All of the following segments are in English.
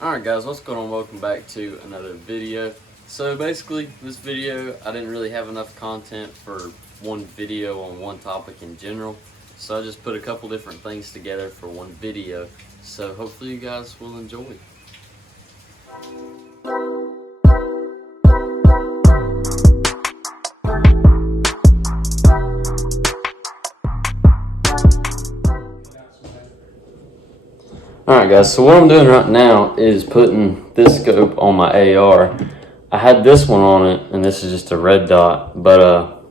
Alright guys, what's going on? Welcome back to another video. So basically, this video, I didn't really have enough content for one video on one topic in general. So I just put a couple different things together for one video. So hopefully you guys will enjoy it. Alright guys, so what I'm doing right now is putting this scope on my AR. I had this one on it, and this is just a red dot, but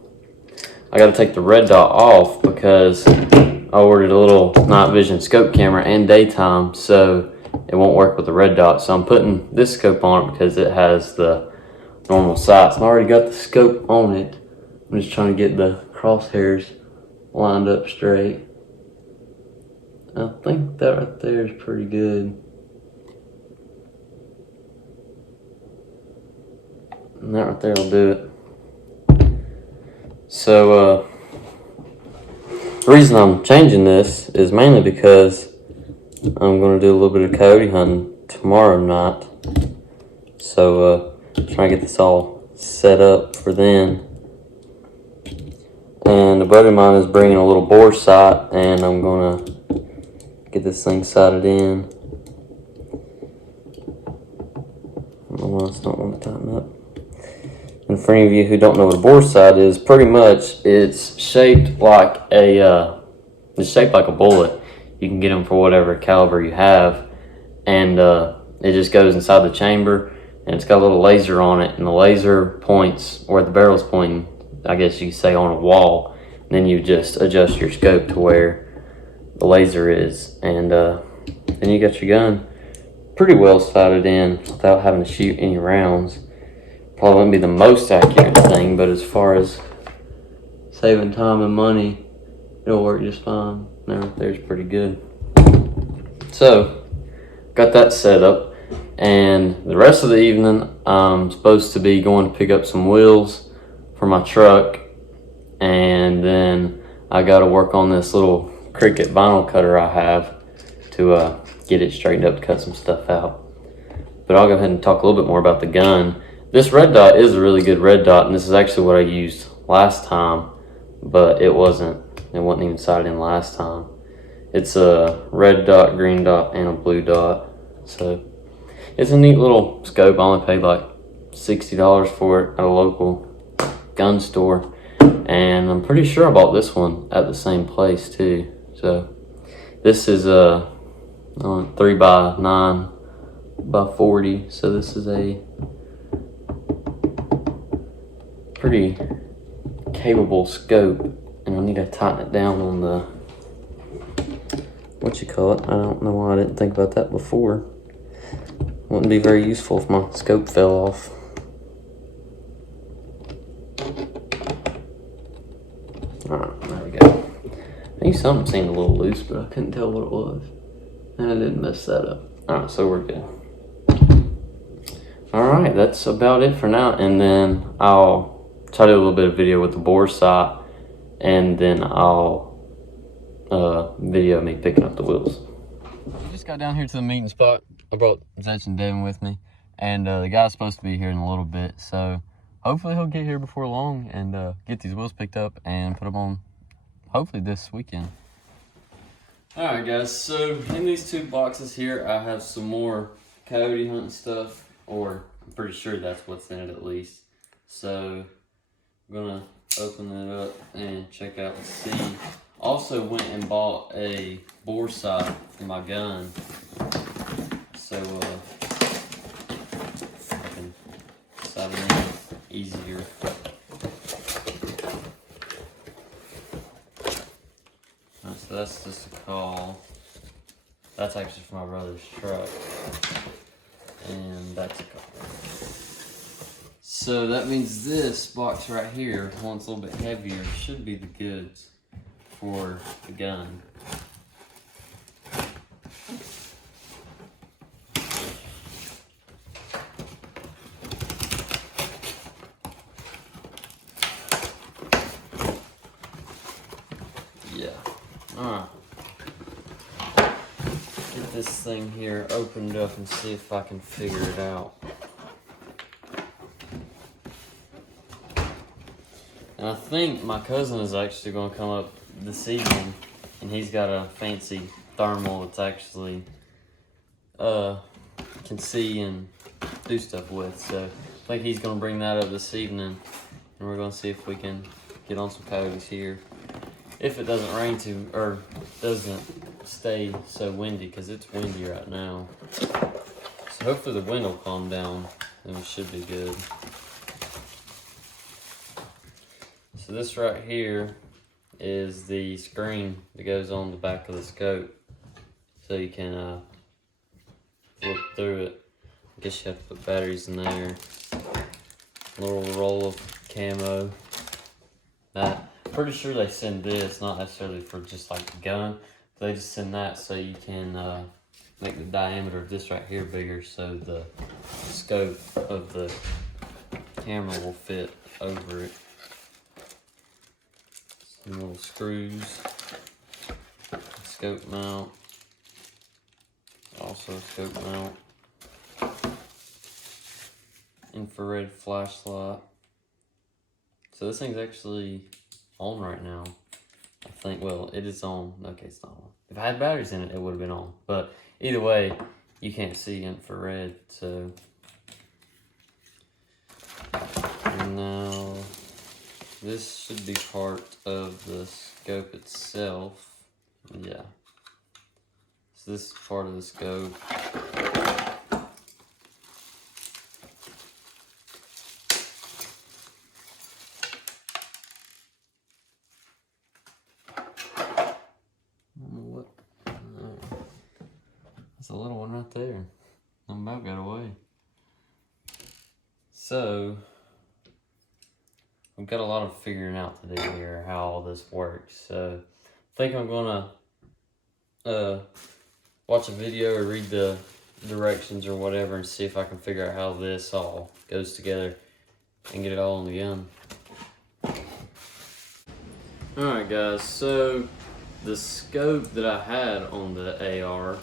I gotta take the red dot off because I ordered a little night vision scope camera and daytime, so it won't work with the red dot. So I'm putting this scope on it because it has the normal sights. I already got the scope on it. I'm just trying to get the crosshairs lined up straight. I think that right there is pretty good. And that right there will do it. So, the reason I'm changing this is mainly because I'm going to do a little bit of coyote hunting tomorrow night. So, trying to get this all set up for then. And a buddy of mine is bringing a little bore sight, and I'm going to get this thing sighted in. I just don't want to tighten up. And for any of you who don't know what a bore sight is, pretty much it's shaped like a bullet. You can get them for whatever caliber you have, and it just goes inside the chamber, and it's got a little laser on it, and the laser points where the barrel's pointing, I guess you could say, on a wall. And then you just adjust your scope to where the laser is, and then you got your gun pretty well sighted in without having to shoot any rounds. Probably wouldn't be the most accurate thing, but as far as saving time and money, it'll work just fine. That right there's pretty good. So, got that set up, and the rest of the evening I'm supposed to be going to pick up some wheels for my truck, and then I got to work on this little Cricut vinyl cutter I have to get it straightened up to cut some stuff out. But I'll go ahead and talk a little bit more about the gun. This red dot is a really good red dot, and this is actually what I used last time, but it wasn't even sighted in last time. It's a red dot, green dot, and a blue dot. So it's a neat little scope. I only paid like $60 for it at a local gun store, and I'm pretty sure I bought this one at the same place too. So this is a 3x9 by 40. So this is a pretty capable scope, and I need to tighten it down on the, what you call it. I don't know why I didn't think about that before. Wouldn't be very useful if my scope fell off. Alright, there we go. I knew something seemed a little loose, but I couldn't tell what it was. And I didn't mess that up. Alright, so we're good. Alright, that's about it for now. And then I'll try to do a little bit of video with the bore sight, and then I'll video me picking up the wheels. I just got down here to the meeting spot. I brought Zach and Devin with me, and the guy's supposed to be here in a little bit, so hopefully he'll get here before long and get these wheels picked up and put them on hopefully this weekend. Alright guys, so in these two boxes here I have some more coyote hunting stuff, or I'm pretty sure that's what's in it at least. So I'm gonna open it up and check out and see. Also went and bought a bore sight for my gun, so I can sight it in easier. So that's just a call. That's actually for my brother's truck, and that's a call. So that means this box right here, one that's a little bit heavier, should be the goods for the gun. Yeah. Alright. Get this thing here opened up and see if I can figure it out. And I think my cousin is actually going to come up this evening, and he's got a fancy thermal that's actually can see and do stuff with. So I think he's going to bring that up this evening, and we're going to see if we can get on some coyotes here. If it doesn't rain too, or doesn't stay so windy, because it's windy right now. So hopefully the wind will calm down, and we should be good. So this right here is the screen that goes on the back of the scope, so you can look through it. I guess you have to put batteries in there. A little roll of camo. That, pretty sure they send this, not necessarily for just like a gun, but they just send that so you can make the diameter of this right here bigger, so the scope of the camera will fit over it. Some little screws, scope mount, also a scope mount, infrared flashlight. So this thing's actually on right now, I think. Well, it is on. Okay, it's not on. If I had batteries in it, it would have been on. But either way, you can't see infrared, so. And now, this should be part of the scope itself. Yeah. So this is part of the scope. That's a little one right there. I'm about got away. So, we've got a lot of figuring out to do here, how all this works. So, I think I'm gonna watch a video or read the directions or whatever and see if I can figure out how this all goes together and get it all on the gun. Alright guys, so the scope that I had on the AR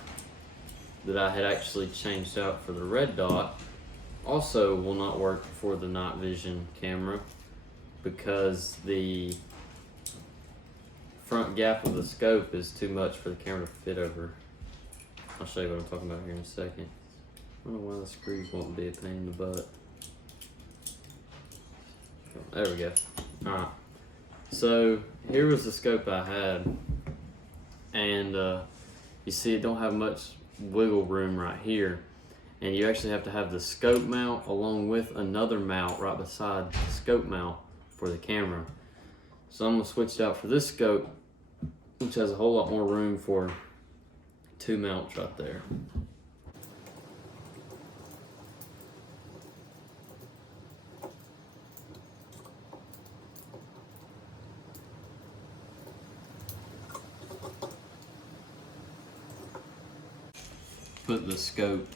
that I had actually changed out for the red dot also will not work for the night vision camera, because the front gap of the scope is too much for the camera to fit over. I'll show you what I'm talking about here in a second. I don't know why the screws won't be a pain in the butt. There we go. Alright. So here was the scope I had, and you see it don't have much wiggle room right here, and you actually have to have the scope mount along with another mount right beside the scope mount for the camera. So I'm going to switch it out for this scope, which has a whole lot more room for two mounts right there. Put the scope,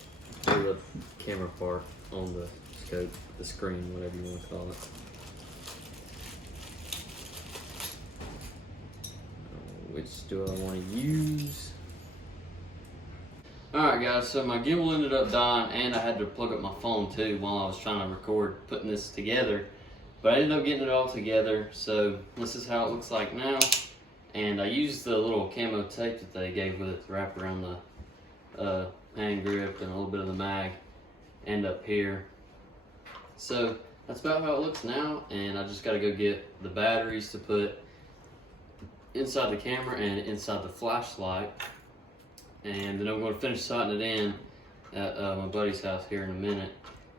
or the camera part, on the scope, the screen, whatever you want to call it. Which do I want to use? Alright guys, so my gimbal ended up dying, and I had to plug up my phone too while I was trying to record putting this together. But I ended up getting it all together, so this is how it looks like now. And I used the little camo tape that they gave with it to wrap around the hand grip and a little bit of the mag and up here. So that's about how it looks now, and I just got to go get the batteries to put inside the camera and inside the flashlight, and then I'm going to finish sighting it in at my buddy's house here in a minute.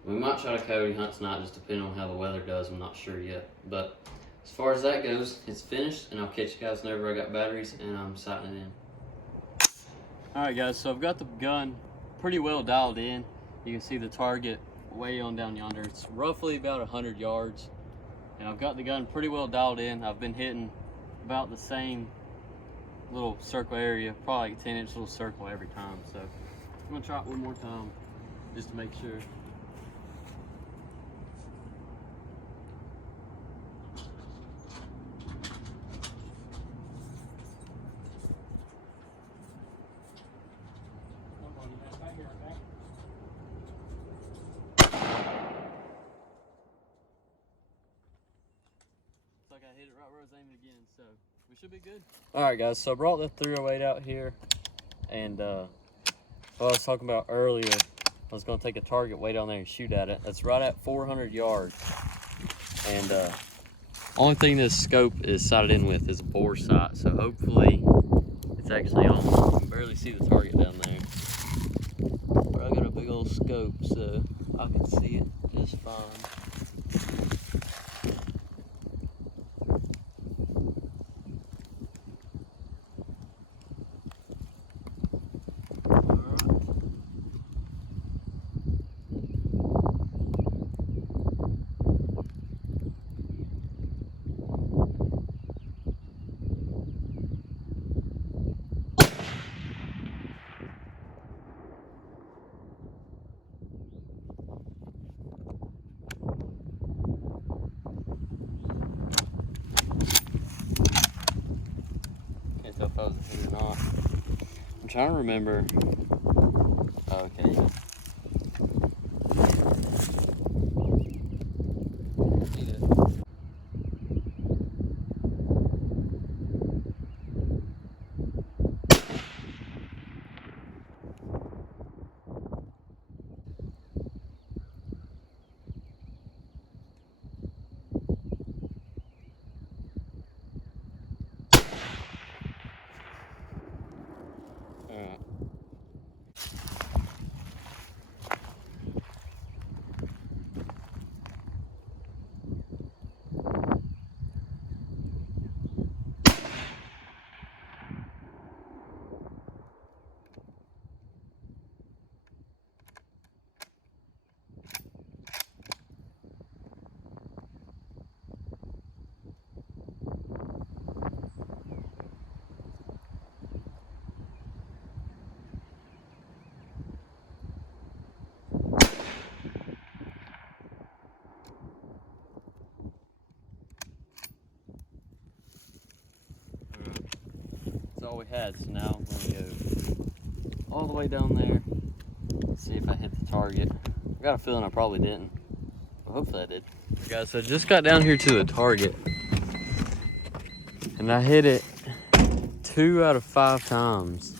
We might try to coyote hunt tonight, just depending on how the weather does. I'm not sure yet, but as far as that goes, it's finished, and I'll catch you guys whenever I got batteries and I'm sighting it in. Alright guys, so I've got the gun pretty well dialed in. You can see the target way on down yonder. It's roughly about 100 yards, and I've got the gun pretty well dialed in. I've been hitting about the same little circle area, probably like a 10-inch little circle every time. So I'm gonna try it one more time just to make sure. let's aim it again. So we should be good. All right, guys. So I brought the 308 out here, and what I was talking about earlier, I was going to take a target way down there and shoot at it. That's right at 400 yards. And only thing this scope is sighted in with is a bore sight. So hopefully it's actually on. You can barely see the target down there. But I got a big old scope, so I can see it just fine. Can't tell if that was a hit or not. I'm trying to remember. Oh, okay. Alright. That's all we had, so now I'm going to go all the way down there, see if I hit the target. I got a feeling I probably didn't, but hopefully I did. Okay, guys, so I just got down here to the target, and I hit it 2 out of 5 times.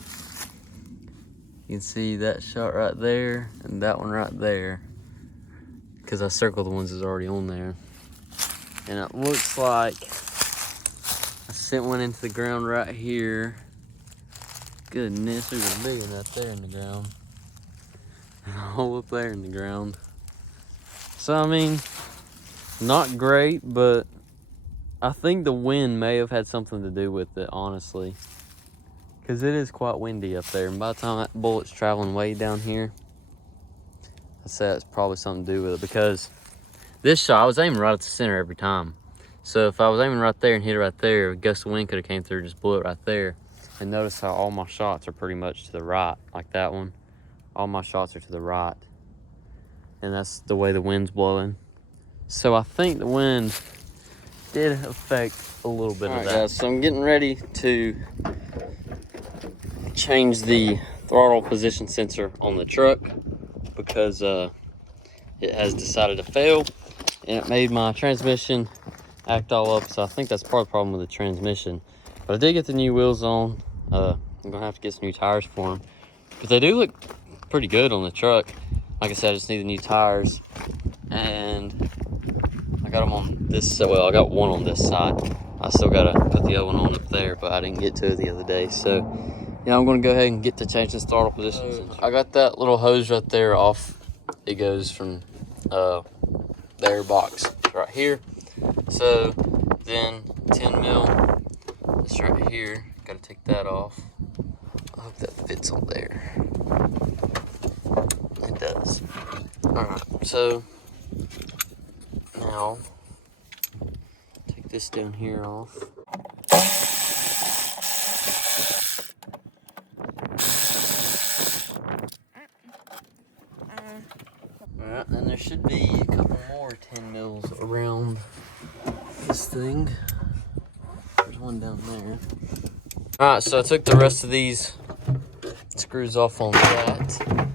You can see that shot right there, and that one right there, because I circled the ones that's already on there. And it looks like I sent one into the ground right here. Goodness, there's a big one right there in the ground. And a hole up there in the ground. So, I mean, not great, but I think the wind may have had something to do with it, honestly. Because it is quite windy up there. And by the time that bullet's traveling way down here, I'd say that's probably something to do with it. Because this shot, I was aiming right at the center every time. So if I was aiming right there and hit it right there, a gust of wind could have came through and just blew it right there. And notice how all my shots are pretty much to the right, like that one. All my shots are to the right. And that's the way the wind's blowing. So I think the wind did affect a little bit of that. Guys, so I'm getting ready to change the throttle position sensor on the truck because it has decided to fail. And it made my transmission act all up, so I think that's part of the problem with the transmission. But I did get the new wheels on. I'm gonna have to get some new tires for them, but they do look pretty good on the truck. Like I said, I just need the new tires, and I got them on this. Well, I got one on this side. I still gotta put the other one on up there, but I didn't get to it the other day. So yeah, I'm gonna go ahead and get to change this throttle position. I got that little hose right there off. It goes from the air box right here. So then 10 mil, this right here, gotta take that off. I hope that fits on there. It does. Alright, so now take this down here off. Alright, and there should be a couple more 10 mils around this thing. There's one down there. Alright, so I took the rest of these screws off on that.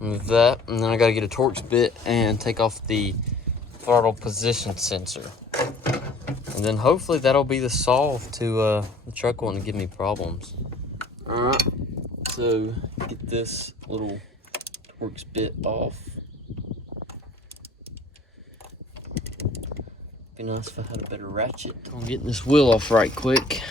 Move that, and then I gotta get a Torx bit and take off the throttle position sensor. And then hopefully that'll be the solve to the truck wanting to give me problems. Alright, so get this little Torx bit off. Be nice if I had a better ratchet. I'm getting this wheel off right quick.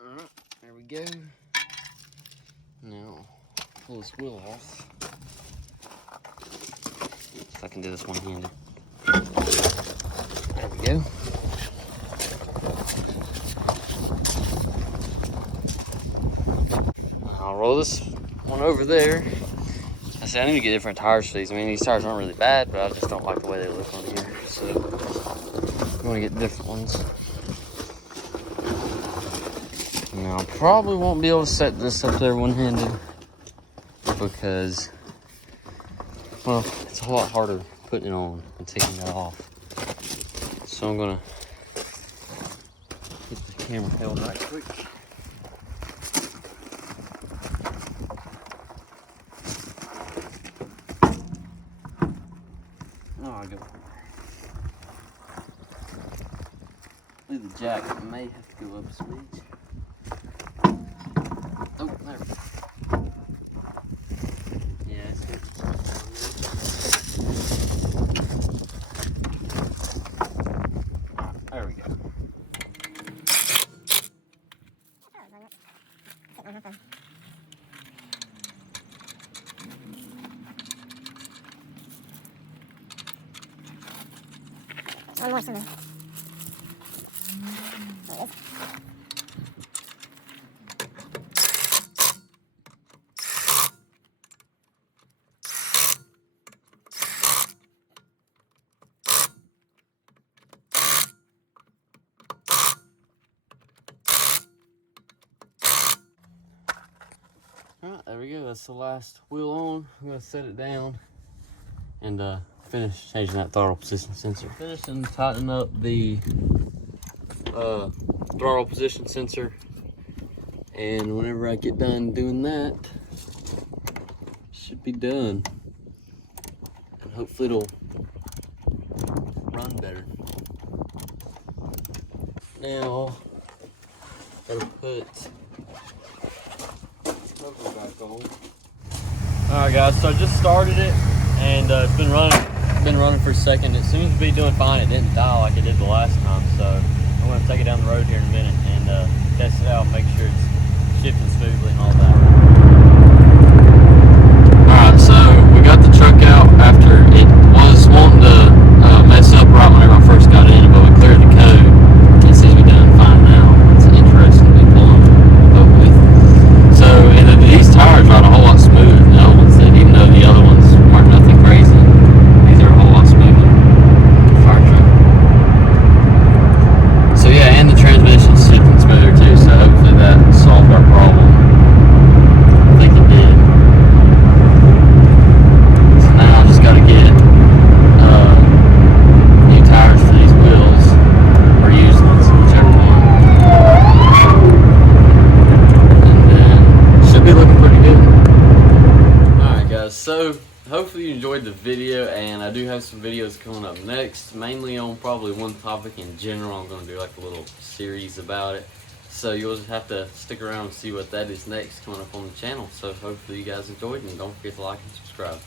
Alright, there we go. Now, pull this wheel off. If I can do this one-handed. There we go. I'll roll this one over there. I said I need to get different tires for these. I mean, these tires aren't really bad, but I just don't like the way they look on here. So I'm gonna get different ones. Now, I probably won't be able to set this up there one-handed because, well, it's a lot harder putting it on and taking that off. So I'm gonna get the camera held right quick. Oh, I go. Leave the jack may have to go up a smidge. Oh, there we go. Yeah, it's good. There we go. One more something. There it is. Alright, there we go. That's the last wheel on. I'm gonna set it down and finish changing that throttle position sensor. Finishing tightening up the throttle position sensor, and whenever I get done doing that, should be done. And hopefully it'll run better. Now, gotta put cover back on. Alright guys, so I just started it and it's been running for a second. It seems to be doing fine. It didn't die like it did the last time, so I'm gonna take it down the road here in a minute and test it out and make sure it's shifting smoothly and all that. Alright, so we got the truck out after it was wanting to mess up right whenever I first got in, but we cleared the code. It seems to be doing fine now. It's interesting to be pulling up with. So, and these tires ride a whole lot smoother than the other ones did, even though the other ones weren't nothing crazy. These are a whole lot smoother. Fire truck. So yeah, and the transmission's shifting smoother too, so hopefully that solved our problem. I think it did. So now I just gotta get new tires for these wheels, or used ones, whichever one. And then should be looking pretty good. Alright guys, so hopefully you enjoyed the video, and I do have some videos coming up next, mainly on probably one topic in general. I'm going to do like a little series about it, so you'll just have to stick around and see what that is next coming up on the channel. So hopefully you guys enjoyed, and don't forget to like and subscribe.